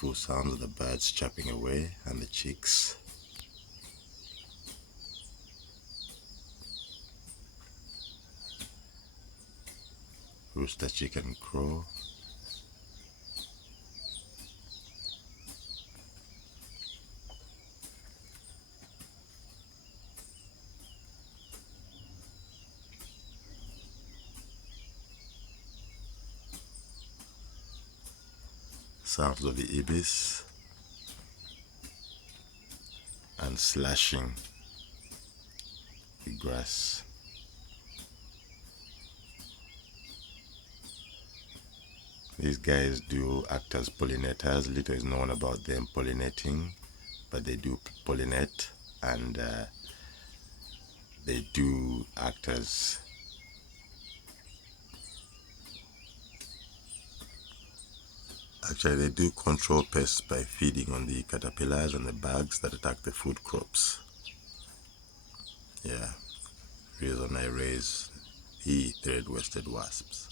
beautiful sounds of the birds chirping away and the chicks. Rooster, chicken, crow. Sounds of the ibis and slashing the grass. These guys do act as pollinators. Little is known about them pollinating, but they do pollinate, and they do act as actually they do control pests by feeding on the caterpillars and the bugs that attack the food crops. Yeah, reason I raise the third-waisted wasps.